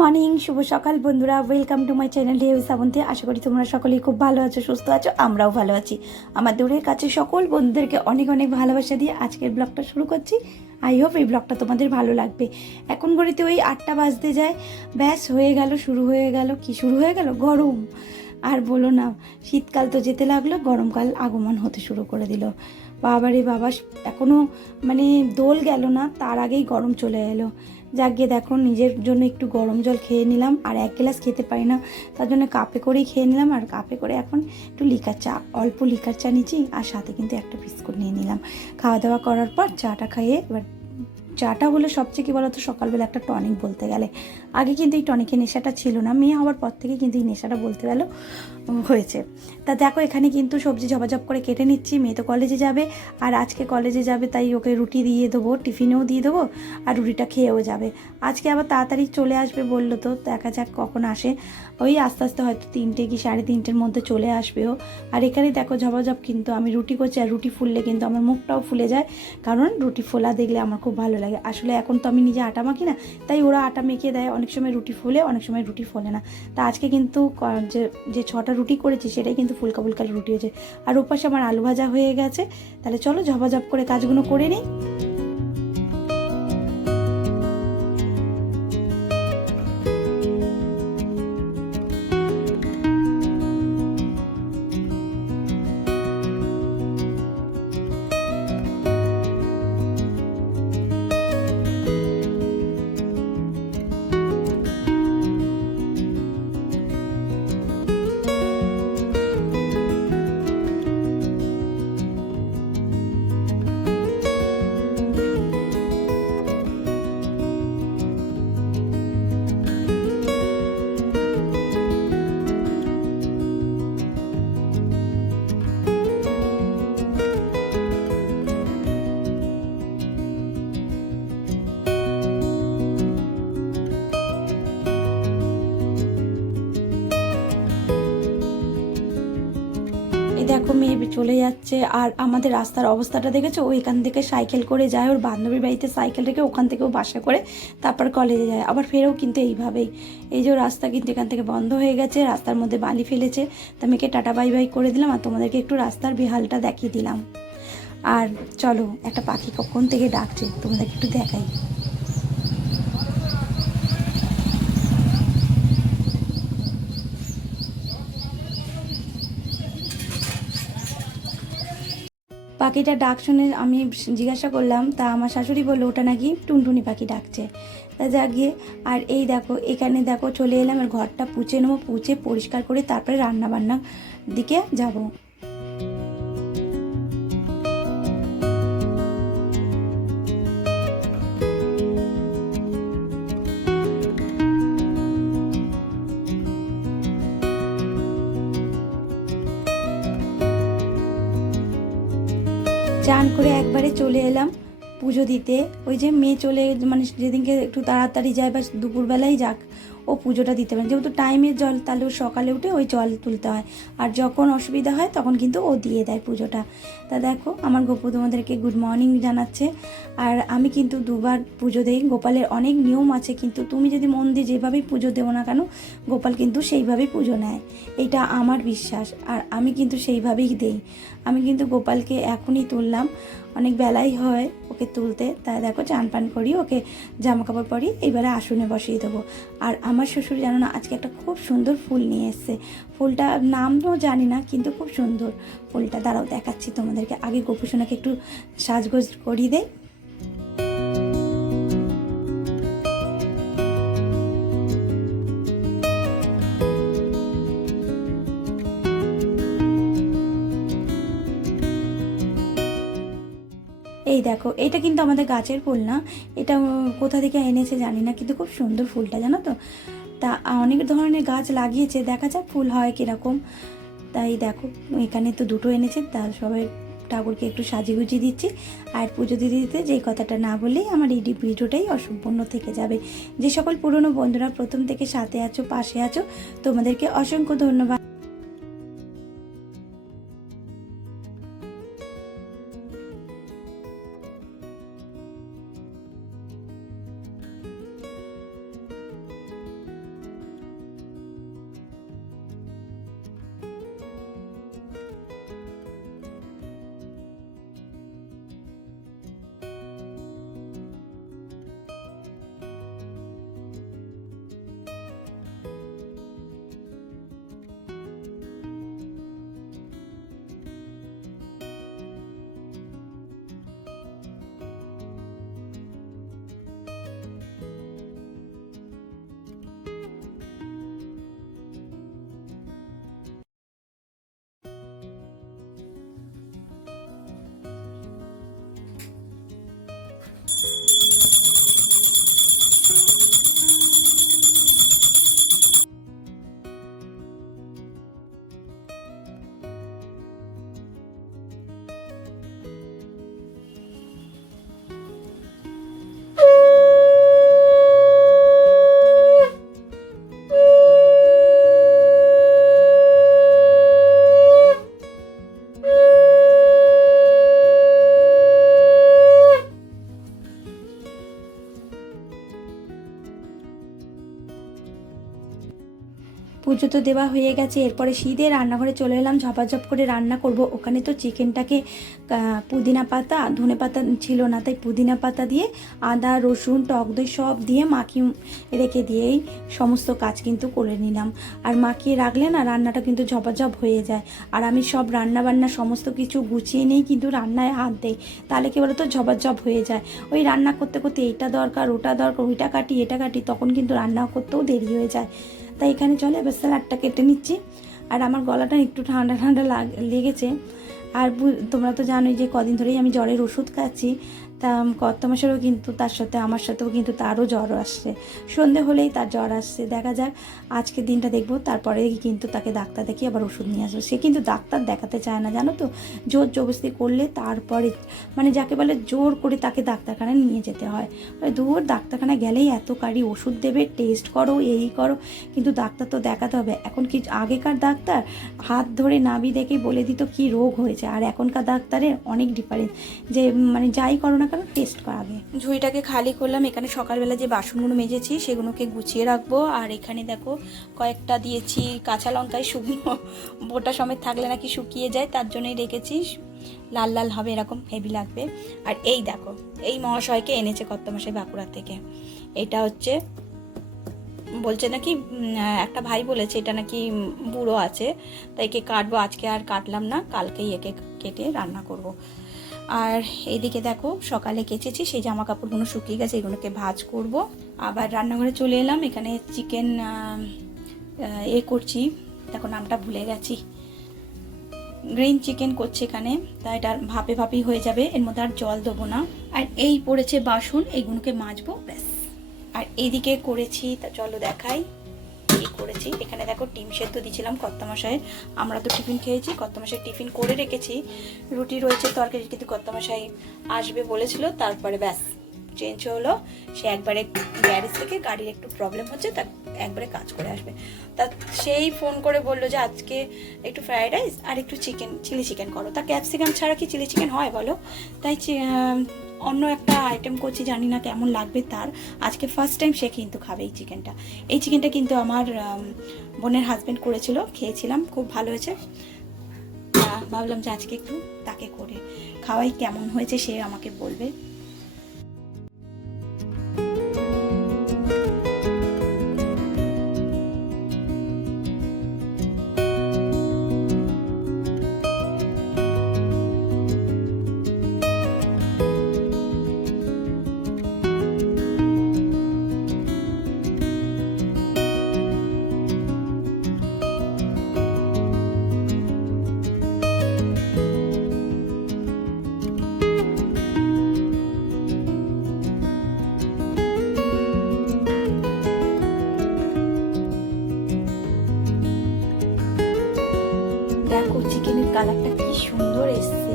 Morning, শুভ সকাল বন্ধুরা। Welcome to my channel ঢেউ শ্রাবন্তী। আশা করি তোমরা সকলেই খুব ভালো আছো, সুস্থ আছো, আমরাও ভালো আছি। আমার দূরের কাছে সকল বন্ধুদেরকে অনেক অনেক ভালোবাসা দিয়ে আজকের ব্লগটা শুরু করছি। আই হোপ এই ব্লগটা তোমাদের ভালো লাগবে। এখন ঘড়িতে ওই 8টা বাজতে যায়, ব্যাস হয়ে গেল, শুরু হয়ে গেল। কি শুরু হয়ে গেল? গরম। আর বলো না, শীতকাল তো যেতে লাগলো, গরমকাল আগমন হতে শুরু করে দিল। বাবারে বাবা, এখনও মানে দোল গেল না, তার আগেই গরম চলে এলো। যাক গিয়ে দেখো, নিজের জন্য একটু গরম জল খেয়ে নিলাম, আর এক গ্লাস খেতে পারি না, তার জন্য কাপে করেই খেয়ে নিলাম। আর কাপে করে এখন একটু লিকার চা, অল্প লিকার চা নিচ্ছি, আর সাথে কিন্তু একটা বিস্কুট নিয়ে নিলাম। খাওয়া দাওয়া করার পর চাটা খাইয়ে এবার, চাটা হলো সবচেয়ে কী বলতো সকালবেলা একটা টনিক বলতে গেলে। আগে কিন্তু এই টনিকের নেশাটা ছিল না, মেয়ে হওয়ার পর থেকে কিন্তু এই নেশাটা বলতে গেল হয়েছে। তা দেখো, এখানে কিন্তু সবজি ঝপাঝপ করে কেটে নিচ্ছি। মেয়ে তো কলেজে যাবে, আর আজকে কলেজে যাবে তাই ওকে রুটি দিয়ে দেবো, টিফিনেও দিয়ে দেবো, আর রুটিটা খেয়েও যাবে। আজকে আবার তাড়াতাড়ি চলে আসবে বললো, তো দেখা যাক কখন আসে। ওই আস্তে আস্তে হয়তো 3টে কি 3:30-এর মধ্যে চলে আসবে ও। আর এখানে দেখো ঝপাঝপ কিন্তু আমি রুটি করছি, আর রুটি ফুললে কিন্তু আমার মুখটাও ফুলে যায়, কারণ রুটি ফোলা দেখলে আমার খুব ভালো লাগে। আসলে এখন তো আমি নিজে আটা মাখি না, তাই ওরা আটা মেখে দেয়, অনেক সময় রুটি ফুলে, অনেক সময় রুটি ফোলে না। তা আজকে কিন্তু যে 6টা রুটি করেছি সেটাই কিন্তু ফুলকা ফুলকা রুটি হয়েছে। আর ওপাশে আমার আলু ভাজা হয়ে গেছে। তাহলে চলো ঝপাঝপ করে কাজগুলো করে নিই। দেখো, মেয়ে চলে যাচ্ছে। আর আমাদের রাস্তার অবস্থাটা দেখেছো, ও এখান থেকে সাইকেল করে যায়, ওর বান্ধবীর বাড়িতে সাইকেল রেখে ওখান থেকেও বাসা করে তারপর কলেজে যায়, আবার ফেরেও কিন্তু এইভাবেই। এই যে রাস্তা কিন্তু এখান থেকে বন্ধ হয়ে গেছে, রাস্তার মধ্যে বালি ফেলেছে। তা মেয়েকে টাটা বাই বাই করে দিলাম, আর তোমাদেরকে একটু রাস্তার বেহালটা দেখিয়ে দিলাম। আর চলো, একটা পাখি কখন থেকে ডাকছে তোমাদেরকে একটু দেখাই। পাখিটা ডাক শুনে আমি জিজ্ঞাসা করলাম, তা আমার শাশুড়ি বললো ওটা নাকি টুনটুনি পাখি ডাকছে। তা যা গিয়ে, আর এই দেখো এখানে দেখো চলে এলাম, আর ঘরটা পুছে নেবো, পুছে পরিষ্কার করে তারপরে রান্না বান্নার দিকে যাব। চান করে একবারে চলে এলাম পুজো দিতে। ওই যে মেয়ে চলে, মানে যেদিনকে একটু তাড়াতাড়ি যায় বা দুপুরবেলায় যাক, ও পুজোটা দিতে পারে, যেহেতু টাইমের জল, তাহলে ও সকালে উঠে ওই জল তুলতে হয়। আর যখন অসুবিধা হয় তখন কিন্তু ও দিয়ে দেয় পুজোটা। তা দেখো, আমার গোপু তোমাদেরকে গুড মর্নিং জানাচ্ছে। আর আমি কিন্তু দুবার পুজো দিই। গোপালের অনেক নিয়ম আছে, কিন্তু তুমি যদি মন দিয়ে যেভাবেই পুজো দেবো না কেন, গোপাল কিন্তু সেইভাবেই পুজো নেয়, এটা আমার বিশ্বাস। আর আমি কিন্তু সেইভাবেই দেই। আমি কিন্তু গোপালকে এখনই তুললাম, অনেক বেলাই হয় ওকে তুলতে। তাই দেখো, চান পান করি, ওকে জামা কাপড় পরি, এইবারে আসনে বসিয়ে দেবো। আর আমার শ্বশুর জানো না, আজকে একটা খুব সুন্দর ফুল নিয়ে এসছে। ফুলটার নামও জানি না, কিন্তু খুব সুন্দর ফুলটা। দাঁড়াও দেখাচ্ছি তোমাদেরকে, আগে গোপুসোনাকে একটু সাজগোজ করিয়ে দেয়। এই দেখো, এটা কিন্তু আমাদের গাছের ফুল না, এটা কোথা থেকে এনেছে জানি না, কিন্তু খুব সুন্দর ফুলটা, জানো তো। তা অনেক ধরনের গাছ লাগিয়েছে, দেখা যাক ফুল হয় কীরকম। তাই দেখো, এখানে তো দুটো এনেছে, তা সবাই ঠাকুরকে একটু সাজিয়ে গুজিয়ে দিচ্ছি। আর পুজো দিতে দিতে যেই কথাটা না বললেই আমার এই ভিডিওটাই অসম্পূর্ণ থেকে যাবে। যে সকল পুরনো বন্ধুরা প্রথম থেকে সাথে আছো, পাশে আছো, তোমাদেরকে অসংখ্য ধন্যবাদ। পুজো তো দেওয়া হয়ে গেছে। এরপরে শীতে রান্নাঘরে চলে এলাম, ঝপাঝপ করে রান্না করব। ওখানে তো চিকেনটাকে পুদিনা পাতা, ধনে পাতা ছিল না, তাই পুদিনা পাতা দিয়ে আদা রসুন টক দই সব দিয়ে মাখিয়ে রেখে দিয়েই সমস্ত কাজ কিন্তু করে নিলাম। আর মাখিয়ে রাখলে না রান্নাটা কিন্তু ঝপাঝপ হয়ে যায়। আর আমি সব রান্না বান্না সমস্ত কিছু গুছিয়ে নিয়েই কিন্তু রান্নায় হাত দেই, তাহলে কী বলো তো ঝপাঝপ হয়ে যায়। ওই রান্না করতে করতে এটা দরকার ওটা দরকার, ওইটা কাটি এটা কাটি, তখন কিন্তু রান্না করতেও দেরি হয়ে যায়। তাই এখানে চলে এবার স্যালাডটা কেটে নিচ্ছি। আর আমার গলাটা একটু ঠান্ডা ঠান্ডা লেগেছে। আর তোমরা তো জানোই যে কদিন ধরেই আমি জ্বরের ওষুধ খাচ্ছি। তা কর্তামশারও কিন্তু তার সাথে আমার সাথেও কিন্তু তারও জ্বর আসছে, সন্ধে হলেই তার জ্বর আসছে। দেখা যাক আজকের দিনটা দেখবো, তারপরে কিন্তু তাকে ডাক্তার দেখিয়ে আবার ওষুধ নিয়ে আসবো। সে কিন্তু ডাক্তার দেখাতে চায় না, জানো তো, জোর জবরদস্তি করলে তারপরে মানে যাকে বলে জোর করে তাকে ডাক্তারখানায় নিয়ে যেতে হয়। দূর ডাক্তারখানায় গেলেই এত কারি ওষুধ দেবে, টেস্ট করো এই করো, কিন্তু ডাক্তার তো দেখাতে হবে। এখন কি আগেকার ডাক্তার হাত ধরে নাভি দেখে বলে দিত কি রোগ হয়েছে, আর এখনকার ডাক্তারের অনেক ডিফারেন্স, যে মানে যাই করো না কেন টেস্ট করা আগে। ঝুড়িটাকে খালি করলাম, এখানে সকালবেলা যে বাসনগুলো মেজেছি সেগুলোকে গুছিয়ে রাখবো। আর এখানে দেখো কয়েকটা দিয়েছি কাঁচা লঙ্কায়, শুকনো বোটা সমেত থাকলে নাকি শুকিয়ে যায়, তার জন্যই রেখেছি, লাল লাল হবে, এরকম হেভি লাগবে। আর এই দেখো এই মহাশয়কে এনেছে কর্তামশাই বাঁকুড়া থেকে। এটা হচ্ছে বলছে নাকি একটা ভাই বলেছে এটা নাকি বুড়ো আছে, তাই একে কাটবো। আজকে আর কাটলাম না, কালকেই একে কেটে রান্না করব। আর এইদিকে দেখো সকালে কেচেছি সেই জামা কাপড়গুলো শুকিয়ে গেছে, এগুলোকে ভাঁজ করব। আবার রান্নাঘরে চলে এলাম, এখানে চিকেন করছি, দেখো নামটা ভুলে গেছি, গ্রিন চিকেন করছি এখানে। তাই এটা ভাপে ভাপি হয়ে যাবে, এর মধ্যে আর জল দেবো না। আর এই পড়েছে বাসন, এইগুলোকে মাজবো ব্যাস। আর এইদিকে করেছি, তা চলো দেখাই কি করেছি। এখানে দেখো ডিম সেদ্ধ দিয়েছিলাম কর্তামশাইয়ের, আমরা তো টিফিন খেয়েছি, কর্তামশাই টিফিন করে রেখেছি, রুটি রয়েছে তরকারি, কিন্তু কর্তামশাই আসবে বলেছিল, তারপরে ব্যাস চেঞ্জ হলো। সে একবারে গ্যারেজ থেকে গাড়ির একটু প্রবলেম হচ্ছে, তা একবারে কাজ করে আসবে। তা সেই ফোন করে বললো যে আজকে একটু ফ্রাইড রাইস আর একটু চিলি চিকেন করো। তা ক্যাপসিকাম ছাড়া কি চিলি চিকেন হয় বলো? তাই অন্য একটা আইটেম করছি, জানি না কেমন লাগবে তার। আজকে ফার্স্ট টাইম সে কিন্তু খাবে এই চিকেনটা। এই চিকেনটা কিন্তু আমার বোনের হাজব্যান্ড করেছিল, খেয়েছিলাম, খুব ভালো হয়েছে। ভাবলাম যে আজকে একটু তাকে করে খাওয়াই, কেমন হয়েছে সে আমাকে বলবে। দেখো চিকেনের কালারটা কি সুন্দর এসছে।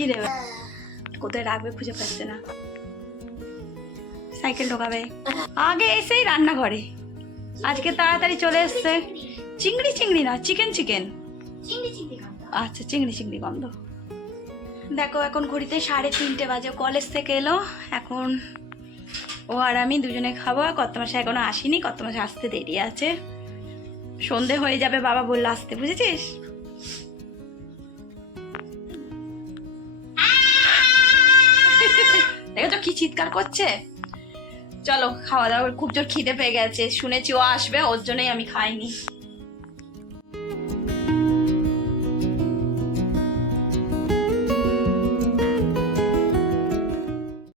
কি দেবে, কোথায় রাখবে খুঁজে পাচ্ছে না, সাইকেল ঢোকাবে। আগে এসেই রান্নাঘরে আজকে তাড়াতাড়ি চলে এসছে। চিংড়ি না, চিকেন। আচ্ছা চিংড়ি গন্ধ। দেখো এখন ঘড়িতে 3:30 বাজে, কলেজ থেকে এলো, এখন ও আর আমি দুজনে খাবো। কর্তামশাই এখনো আসেনি, কর্তামশাই আসতে দেরি আছে, সন্ধে হয়ে যাবে বাবা বললো আসতে, বুঝেছিস? দেখো কি চিৎকার করছে। চলো খাওয়া দাওয়া, খুব জোর খিদে পেয়ে গেছে, শুনেছি ও আসবে, ওর জন্যই আমি খাইনি।